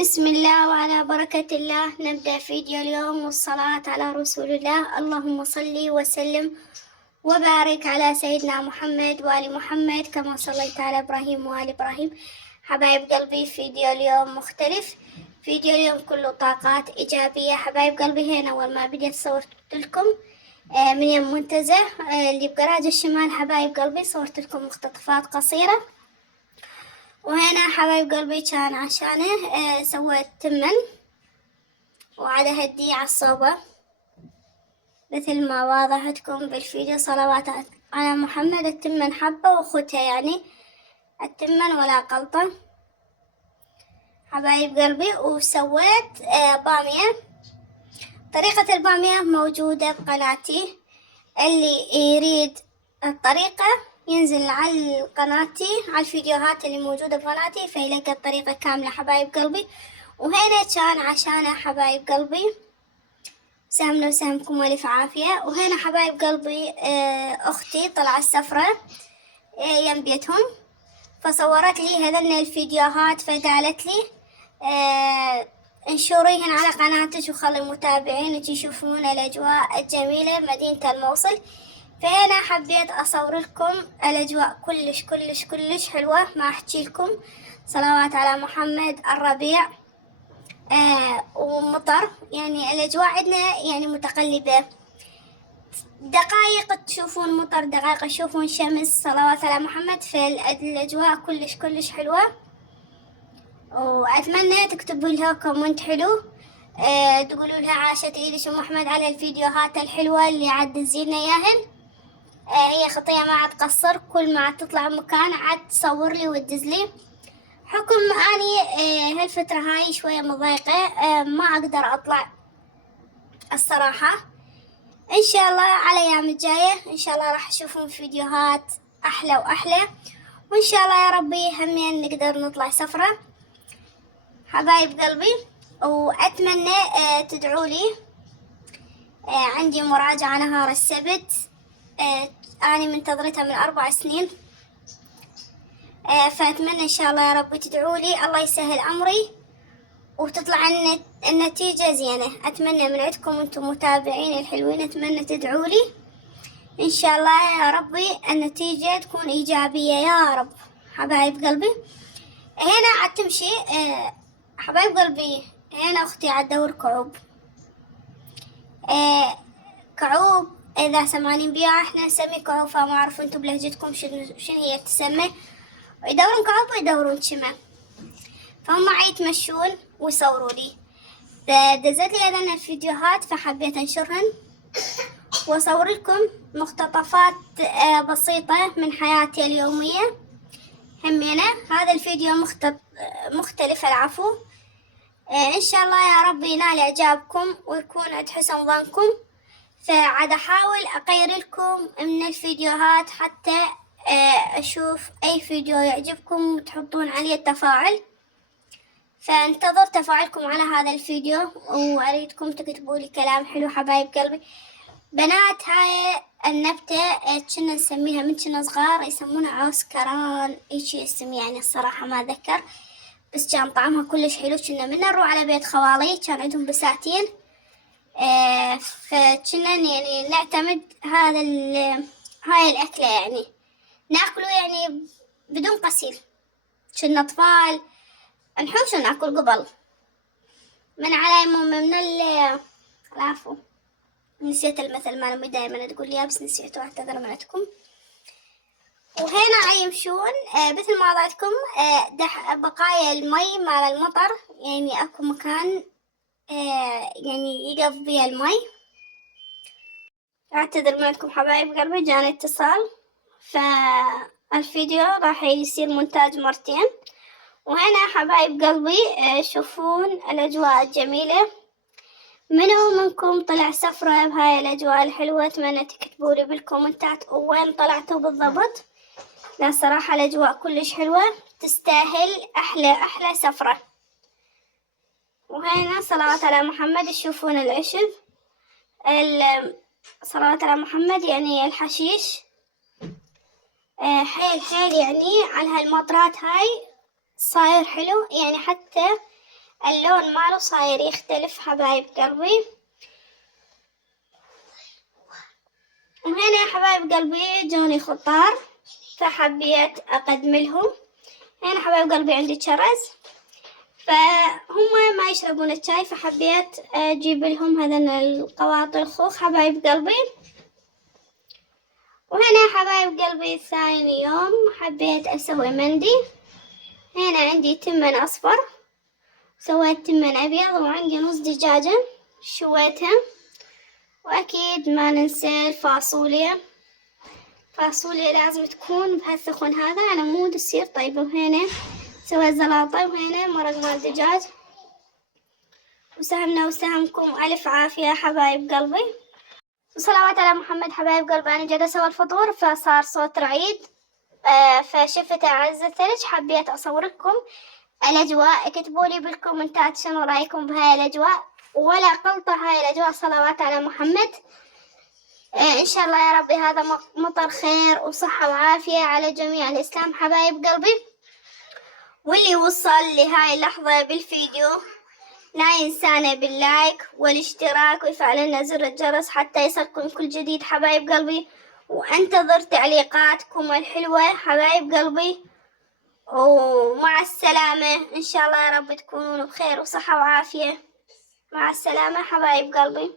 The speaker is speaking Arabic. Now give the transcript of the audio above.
بسم الله وعلى بركة الله نبدأ فيديو اليوم، والصلاة على رسول الله. اللهم صل وسلم وبارك على سيدنا محمد وآل محمد كما صليت على إبراهيم وآل إبراهيم. حبايب قلبي، فيديو اليوم مختلف، فيديو اليوم كله طاقات إيجابية. حبايب قلبي، هنا أول ما بديت صورت لكم من يوم منتزه اللي بقراج الشمال. حبايب قلبي، صورت لكم مقتطفات قصيرة، وهنا حبايب قلبي كان عشانه سويت تمن وعاد هدي عالصوبة مثل ما واضح لكم بالفيديو. صلوات على محمد. التمن حبة واخوتها، يعني التمن ولا قلطة حبايب قلبي. وسويت بامية. طريقة البامية موجودة بقناتي، اللي يريد الطريقة ينزل على قناتي، على الفيديوهات اللي موجودة بقناتي، فيلقى الطريقة كاملة حبايب قلبي. وهنا كان عشانه حبايب قلبي سامنا وسامكم ألف عافية. وهنا حبايب قلبي أختي طلعت سفرة يم بيتهم، فصورت لي هذن الفيديوهات، فقالت لي انشريهن على قناتك وخلي المتابعينك يشوفون الأجواء الجميلة مدينة الموصل. فهنا حبيت أصور لكم الأجواء كلش كلش كلش حلوة، ما أحكي لكم. صلوات على محمد. الربيع ومطر، يعني الأجواء عندنا يعني متقلبة، دقائق تشوفون مطر، دقائق تشوفون شمس. صلوات على محمد. فالأجواء كلش كلش حلوة، وأتمنى تكتبوا لها كومنت حلو، تقولوا لها عاشت إيدك أم أحمد على الفيديوهات الحلوة اللي عاد تزيلنا إياهن. هي خطية ما عاد تقصر، كل ما عاد تطلع مكان عاد تصور لي وتدز لي. حكم أني هالفترة هاي شوية مضايقة، ما أقدر أطلع الصراحة. إن شاء الله على الأيام الجاية إن شاء الله راح أشوفون فيديوهات أحلى وأحلى، وإن شاء الله يا ربي همين نقدر نطلع سفرة حبايب قلبي. وأتمنى تدعوا لي. عندي مراجعة نهار السبت، أنا منتظرتها من 4 سنين، فأتمنى إن شاء الله يا رب تدعوا لي، الله يسهل أمري وتطلع النتيجة زينة. أتمنى من عندكم أنتم متابعين الحلوين، أتمنى تدعوا لي إن شاء الله يا ربي النتيجة تكون إيجابية يا رب. حبايب قلبي، هنا عاد تمشي حبايب قلبي، هنا أختي عاد تدور كعوب. كعوب إذا سمعانين بيها إحنا نسمي كعوب، فما أعرف أنتم بلهجتكم شنو هي تسمى. ويدورون كعوب ويدورون شمع، فهم يتمشون ويصوروا لي. دزت لي هذين الفيديوهات فحبيت أنشرهن وأصور لكم مقتطفات بسيطة من حياتي اليومية. همينة هذا الفيديو مختلف، العفو. إن شاء الله يا رب ينال إعجابكم ويكون عند حسن ظنكم. فعاد أحاول أغير لكم من الفيديوهات حتى أشوف أي فيديو يعجبكم وتحطون عليه التفاعل. فانتظر تفاعلكم على هذا الفيديو، وأريدكم تكتبوا لي كلام حلو حبايب قلبي. بنات هاي النبتة كنا نسميها من كنا صغار يسمونها عوس كران، ايشي اسم يعني الصراحة ما أذكر، بس كان طعمها كلش حلو. كنا من نروح على بيت خوالي كان عندهم بساتين، فكنا يعني نعتمد هاي الأكلة، يعني ناكله يعني بدون قسيل. كنا أطفال نحوش ناكل قبل من على من العفو، نسيت المثل ما أمي دائما تقول لي بس نسيته، أعتذر منكم. وهنا يمشون مثل ما وضعتكم بقايا المي مال المطر، يعني أكو مكان يعني يقف بيه المي. أعتذر منكم حبايب قلبي، جاني اتصال، فالفيديو راح يصير مونتاج مرتين. وهنا حبايب قلبي شوفون الأجواء الجميلة. منو منكم طلع سفرة بهاي الأجواء الحلوة؟ أتمنى تكتبوا لي بالكومنتات وين طلعتوا بالضبط، لأن صراحة الأجواء كلش حلوة تستاهل أحلى سفرة. وهنا صلوات على محمد، تشوفون العشب، صلوات على محمد يعني الحشيش حيل يعني على هالمطرات هاي صاير حلو، يعني حتى اللون ماله صاير يختلف حبايب قلبي. وهنا يا حبايب قلبي جوني خضار فحبيت أقدم لهم. هنا حبايب قلبي عندي كرز فهم ما يشربون الشاي فحبيت أجيب لهم هذين القواطع الخوخ حبايب قلبي. وهنا حبايب قلبي ثاني يوم حبيت أسوي مندي. هنا عندي تمن أصفر سويت تمن أبيض وعندي نص دجاجة شويتها. وأكيد ما ننسى الفاصوليا، فاصوليا لازم تكون بهالثخن هذا على مود تصير طيبة. وهنا سويت زلاطة وهنا مرق مال دجاج. وسهمنا وسهمكم ألف عافية حبايب قلبي. وصلوات على محمد حبايب قلبي. أنا جالسة أسوي الفطور فصار صوت رعيد فشفت أعز الثلج حبيت أصوركم الأجواء. اكتبوا لي بالكومنتات شنو رأيكم بهاي الأجواء ولا قلطة هاي الأجواء. صلوات على محمد. إن شاء الله يا ربي هذا مطر خير وصحة وعافية على جميع الإسلام حبايب قلبي. واللي وصل لهاي اللحظة بالفيديو لا ينسانا باللايك والاشتراك ويفعل لنا زر الجرس حتى يصلكم كل جديد حبايب قلبي. وانتظر تعليقاتكم الحلوة حبايب قلبي. ومع السلامة إن شاء الله يا رب تكونون بخير وصحة وعافية. مع السلامة حبايب قلبي.